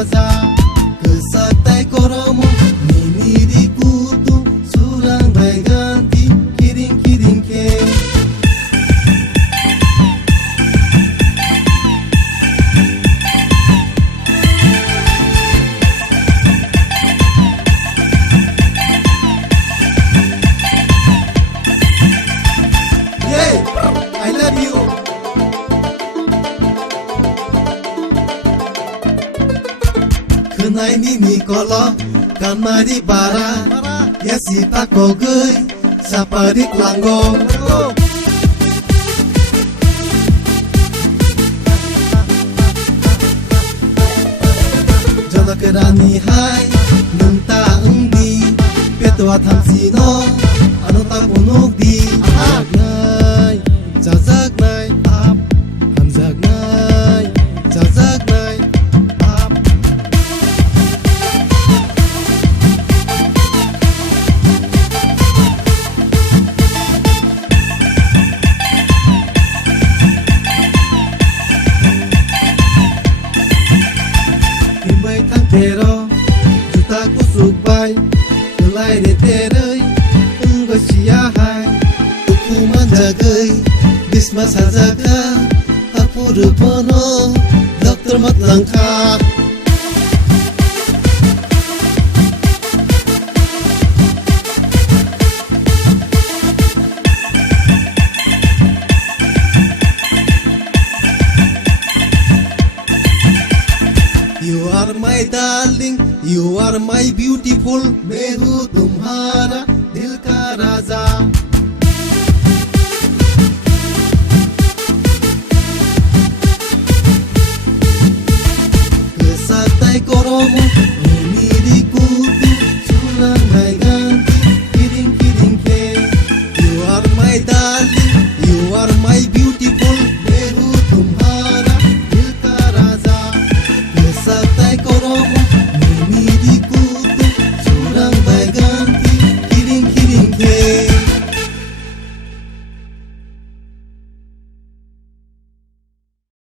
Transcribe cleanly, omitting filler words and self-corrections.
raja kesatai koromo nini di kutu surang bai ganti kiring kiring ke I love you. Kenai nini kolo kan mari bara ya si tako gei saparit langgo. Jona kerani hai nunta undi petua thamsino anu ta punuk di nai jajak nai ap hamjak nai jajak nai ap Himbai thang tero juta kusuk bai kelai de terei unggo sia hai tuku manjagai bisma sajaga apuru pono dokter mat langka You are my darling, you are my beautiful, मैं हूँ तुम्हारा दिल का राजा